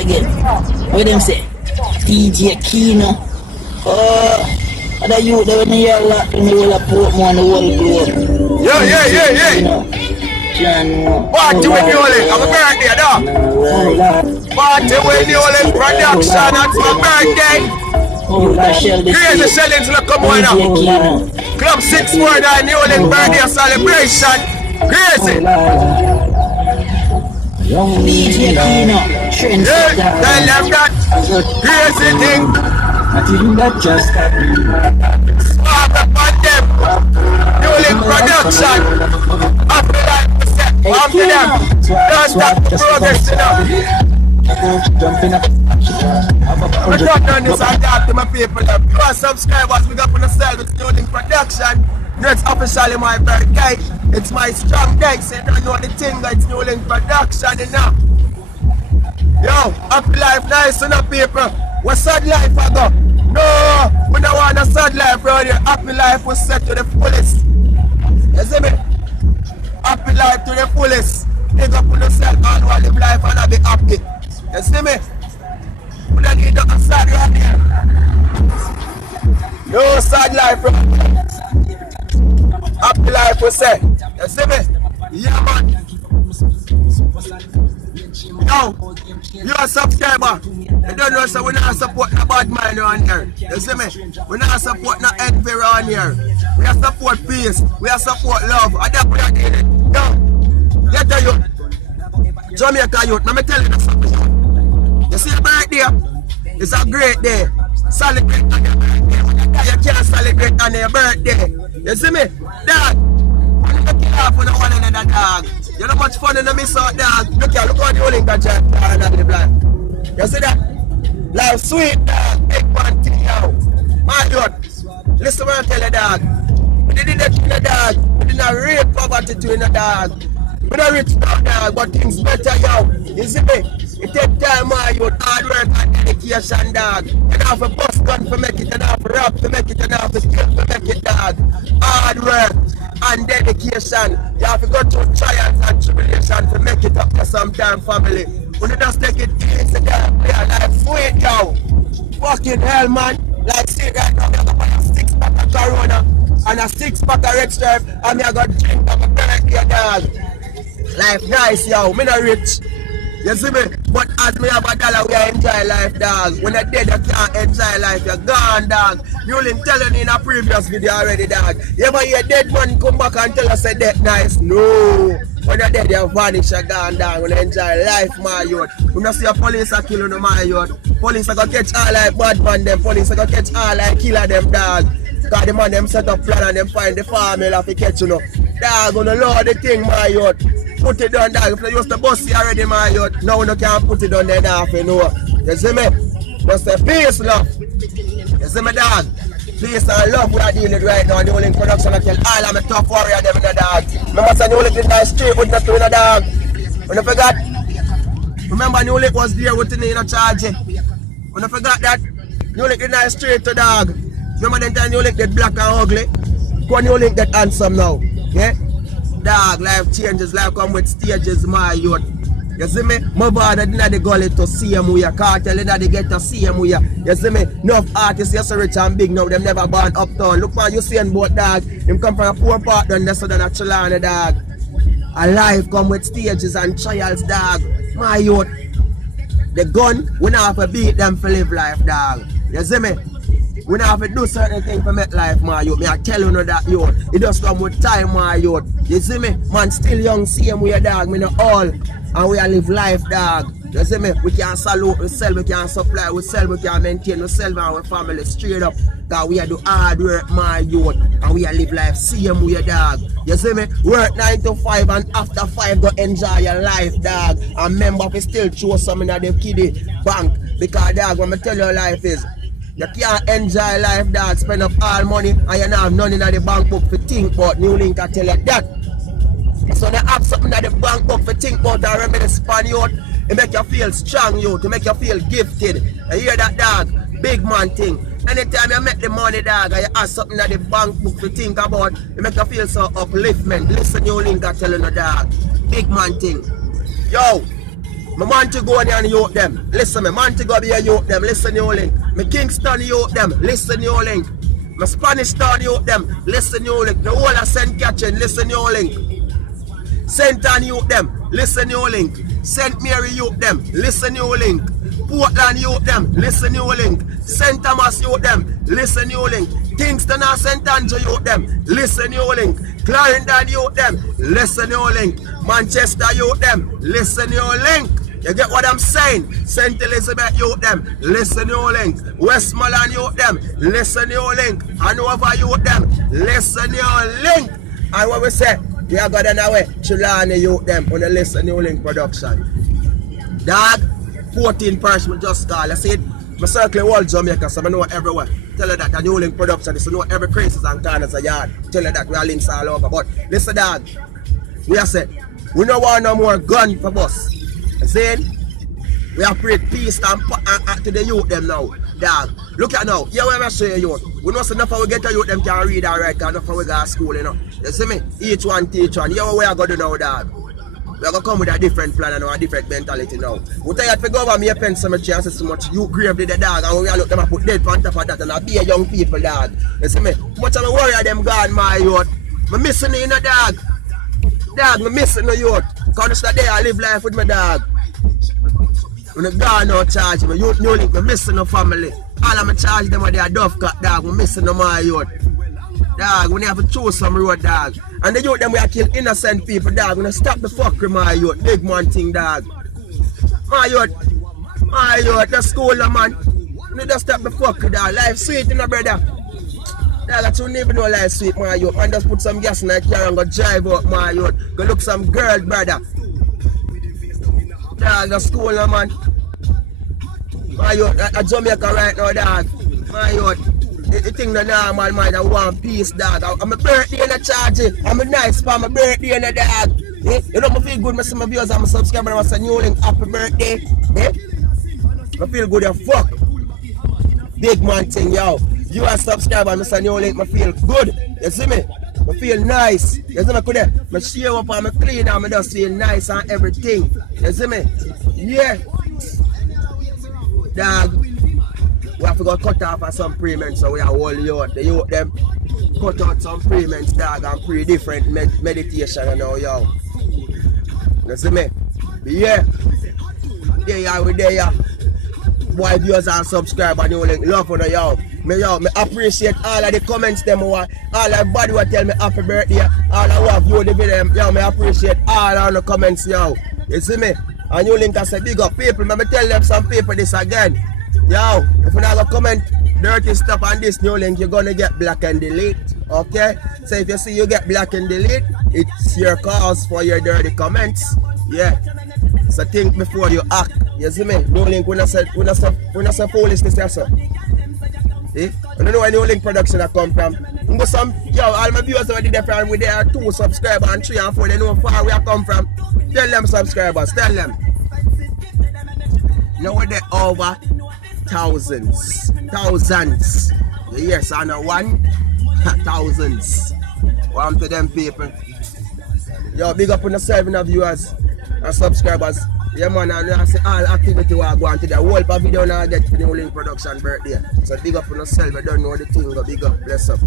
again. What them say? DJ Kino. Other youth, they when you hear a lot, when you will put more on the whole globe. Yeah. Party with Newlink, I'm a birthday, dog. Party with Newlink production, that's my birthday. Crazy Shellings, look, come on now. Club 649 Newlink birthday celebration. Crazy. DJ Kino, tell them that. Crazy thing. I think that just happened. Smart upon them. Newlink production. After that, after them. Don't stop the progress, you know. I'm not done this, I talk to my people. Plus subscribers, we got on the cell with Newlink production. It's officially my birthday. It's my strong day. So you don't know the thing, it's Newlink production, you know. Yo, happy life nice, you know, people. What's sad life I go? No, we don't want a sad life around here. Happy life was set to the fullest. You see me? Happy life to the fullest. Take up on yourself and want to live life and be happy. You see me? We don't need nothing sad around here. No sad life around here. Happy life was set. You see me? Yeah, man. Yo, you're a subscriber. You don't know, so we're not supporting a bad mind around here. You see me? We're not supporting no envy around here. We are support peace. We are support love. And that's what we are doing. Yo, get a youth. Jamaica youth. Let me tell you something. You see your birthday? It's a great day. Celebrate on your birthday. You can't celebrate on your birthday. You see me? Dad, you can't laugh on one another, dog. You know much fun in the miss out, dog. Look here, look how the Newlink got you live life. You see that? Life sweet, dog. Big man thing, yo. My dude, listen what I tell you, dog. We didn't do that, dog. We didn't real poverty to you, dog. We're not rich now, dog, but things better, yo. You see me? It take time, my youth, hard work and dedication, dog. You don't have a bus gun to make it, you don't have a rap to make it, you don't have a skill to make it, dog. Hard work and dedication. You have to go through trials and tribulations to make it up to some time, family. When you just take it easy, dog, play life sweet, yo. Fucking hell, man. Like, see right now, I'm going to buy a 6-pack of Corona and a 6-pack of Red Stripe, and I'm going to drink up a birthday, dog. Life nice, yo. Me not rich. You see me? But as me have a dollar, we enjoy life, dog. When you're dead, you can't enjoy life. You're gone, dog. Newlink telling you in a previous video already, dog. You ever hear dead man come back and tell us a death nice? No. When you're dead, you vanish, you're gone, dog. When you enjoy life, my youth. When you see a police are killing my youth. Police are gonna catch all like bad man them. Police are gonna catch all like killer them, dog. Cause the man them set up plan and them find the formula for catch, you know. Dog, gonna load the thing, my youth. Put it down, dog. If you used to bust it already, my youth, now you can't put it down there, dog, you know. You see me? Just a peace, love. You see me, dog? Peace and love we are dealing right now. The Newlink production, I tell all of my tough warrior them in the dog. Remember, say Newlink did nice street with nothing in the dog. When you forgot, remember Newlink was there with the in a charge. When you forgot that, Newlink did nice street to dog. Remember the time Newlink did black and ugly? Go Newlink that handsome now. Yeah? Dog, life changes, life come with stages, my youth. You see me? My father didn't the gully to see him with your cartel, they get to see him with you. You see me? Enough artists, you're so rich and big now, them never born uptown. Look man, you see him both, dog. Him come from a poor part, then that's what a Trelawny, dog. A life come with stages and trials, dog. My youth. The gun, we not have to beat them for live life, dog. You see me? We don't have to do certain things for make life, my youth. Me I tell you that, youth. It just come with time, my youth. You see me? Man still young, same way, dog. Me know all. And we live life, dog. You see me? We can salute ourselves, we can supply ourselves, we can maintain ourselves and our family straight up. That we do hard work, my youth. And we live life same way, dog. You see me? Work 9 to 5 and after 5 go enjoy your life, dog. And remember, if you still choose something at the kiddie bank. Because, dog, when I tell you life is, you can't enjoy life, dog, spend up all money and you don't have none in the bank book for think about. Newlink I tell you that. So they have something in the bank book for think about and reminisce upon you. It make you feel strong, you, to make you feel gifted. You hear that, dog? Big man thing. Anytime you make the money, dog, and you have something in the bank book to think about, it make you feel so upliftment. Listen, Newlink I tell you, dog. Big man thing. Yo, My Montego and youth them. Listen me, Montego be a youth them. Listen you link. My Kingston youth them. Listen you link. My Spanish Town youth them. Listen you link. The whole of St. Catherine. Listen you link. St. Anne youth them. Listen you link. St. Mary youth them. Listen you link. Portland youth them. Listen you link. St. Thomas youth them. Listen you link. Kingston and St. Andrew youth them. Listen you link. Clarendon youth them. Listen you link. Manchester youth them. Listen you link. You get what I'm saying? St. Elizabeth youth them. Listen you link. Westmoreland youth them. Listen you link. Hanover youth them. Listen you link. And what we say? We are going away. Chilani youth them on the Listen you link production. Dog, 14 person just call. I said, I circle all Jamaica, so I know everywhere. Tell her that the new link production is to know every crisis and corners of yard. Tell her that we are links all over. But listen, dog, we are said, we don't want no more gun for us. You see? We have create peace and to the youth them now. Dog, look at now. Here we show you youth. We know enough of we get a youth them can read and write, enough of we go to school, you know. You see me? Each one teach one. Here we are going to do now, dog. We are going to come with a different plan and a different mentality now. We tired to go over me a pen cemetery and see so much you gravely the dog, and we are look them and put dead on top of that and be a young people, dog. You see me? Much of a worry of them gone, my youth. I'm missing you in a dog. Dog, I'm missing the youth. Because day I live life with my dog. When I go now charge me, youth new link, I'm missing the family. All of my charge them with their dove cut, dog. I'm missing the my youth. Dog, we have to choose some road, dog. And the youth them we are kill innocent people, dog. We stop the fuck with my youth. Big man thing, dog. My youth, the school, man. We just stop the fuck with dog. Life sweet, you know, brother. Dog, that's you never know life sweet, my youth. Man, just put some gas in the car and go drive out, my youth. Go look some girl, brother. Dog, the school, man. My youth, at Jamaica right now, dog. My youth. The thing the normal man, I want peace, dog. I'm a birthday in the charge. I'm a nice for my birthday in the dog. You know, I feel good, I see my viewers, I'm a subscriber, I say new link, happy birthday. I feel good as fuck. Big man thing, yo. You are a subscriber, I say new link, I feel good. You see me? I feel nice. You see me? I shave up and I clean and I just feel nice and everything. You see me? Yeah. Dog. We have to go cut off of some payments, so we are all youth. The youth them cut out some payments, dog, and pray different meditation, you know, yo. You see me? Yeah. There we there. Boy, viewers and subscribers, and you link love for the yo. Me appreciate all of the comments them, all everybody will tell me happy birthday. All I have you the video, yo, me appreciate all of the comments, yo. You see me? And you link I say big up people, me tell them some people this again. Yo, if you not comment dirty stuff on this new link, you're gonna get block and delete. Okay? So if you see you get block and delete, it's your cause for your dirty comments. Yeah. So think before you act. You see me? New link, we not say foolishness, yes, sir. See? I don't know where new link production that come from. Yo, all my viewers already there from with their 2 subscribers and 3 and 4, they know how far we come from. Tell them subscribers, tell them. Now we're there over thousands. Yes, I know 1,000s. One to them people. Yo, big up on the 7 viewers and subscribers. Yeah, man, and I see all activity we are going to the whole video now get for the new link production birthday. So big up on yourself, I don't know the thing, but big up, bless up.